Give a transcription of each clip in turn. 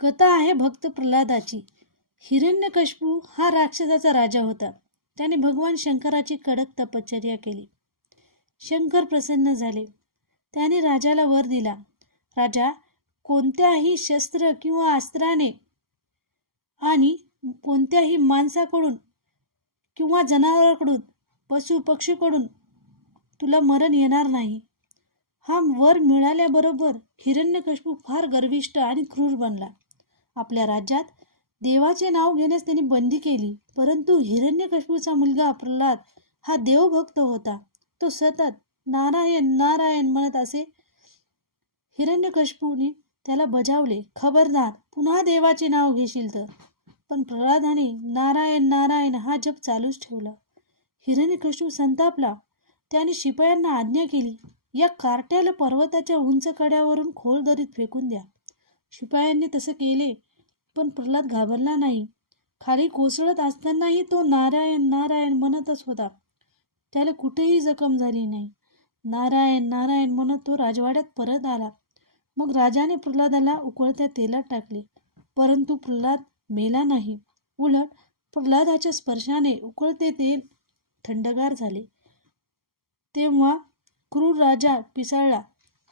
कथा आहे भक्त प्रल्हादाची. हिरण्यकशिपू हा राक्षसाचा राजा होता. त्याने भगवान शंकराची कडक तपश्चर्या केली. शंकर प्रसन्न झाले. त्याने राजाला वर दिला, राजा, कोणत्याही शस्त्र किंवा अस्त्राने आणि कोणत्याही माणसाकडून किंवा जनावराकडून, पशु पक्षीकडून तुला मरण येणार नाही. हा वर मिळाल्याबरोबर हिरण्यकशिपू फार गर्विष्ठ आणि क्रूर बनला. आपल्या राज्यात देवाचे नाव घेण्यास त्यांनी बंदी केली. परंतु हिरण्यकशिपूचा मुलगा प्रल्हाद हा देवभक्त होता. तो सतत नारायण नारायण म्हणत असे. हिरण्यकशिपूने त्याला बजावले, खबरदार, पुन्हा देवाचे नाव घेशील तर. पण प्रल्हादाने नारायण नारायण हा जप चालूच ठेवला. हिरण्यकशिपू संतापला. त्याने शिपायांना आज्ञा केली, या कार्ट्याला पर्वताच्या उंच कड्यावरून खोल दरीत फेकून द्या. शिपायांनी तसं केले, पण प्रल्हाद घाबरला नाही. खाली कोसळत असतानाही तो नारायण नारायण म्हणतच होता. त्याला कुठेही जखम झाली नाही. नारायण नारायण म्हणत तो राजवाड्यात परत आला. मग राजाने प्रल्हादाला उकळत्या तेलात टाकले, परंतु प्रल्हाद मेला नाही. उलट प्रल्हादाच्या स्पर्शाने उकळते तेल थंडगार झाले. तेव्हा क्रूर राजा पिसाळला.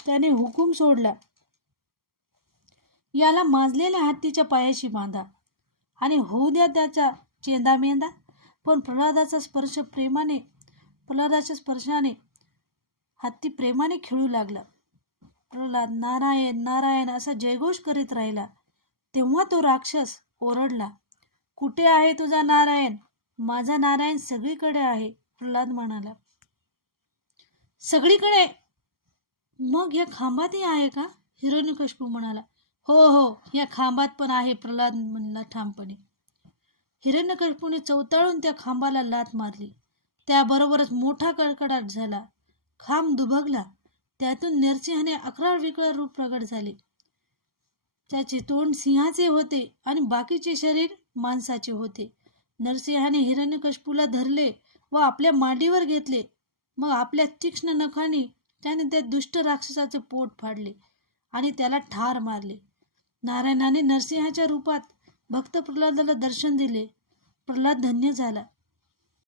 त्याने हुकूम सोडला, याला माजलेल्या हत्तीच्या पायाशी बांधा आणि होऊ द्या त्याचा चेंदामेंदा. पण प्रल्हादाच्या स्पर्शाने हत्ती प्रेमाने खेळू लागला. प्रल्हाद नारायण नारायण असा जयघोष करीत राहिला. तेव्हा तो राक्षस ओरडला, कुठे आहे तुझा नारायण? माझा नारायण सगळीकडे आहे, प्रल्हाद म्हणाला. सगळीकडे? मग या खांबातही आहे का? हिरण्यकशिपू म्हणाला. हो हो, या खांबात पण आहे, प्रल्हाद म्हणला ठामपणे. हिरण्यकशिपूने चवताळून त्या खांबाला लाथ मारली. त्याबरोबरच मोठा कडकडाट झाला. खांब दुभगला. त्यातून नरसिंहाने अकराळ विकराळ रूप प्रगट झाले. त्याचे तोंड सिंहाचे होते आणि बाकीचे शरीर माणसाचे होते. नरसिंहाने हिरण्यकशिपूला धरले व आपल्या मांडीवर घेतले. मग आपल्या तीक्ष्ण नखाने त्याने त्या दुष्ट राक्षसाचे पोट फाडले आणि त्याला ठार मारले. नारायणाने नरसिंहाच्या रूपात भक्त प्रल्हादाला दर्शन दिले. प्रल्हाद धन्य झाला.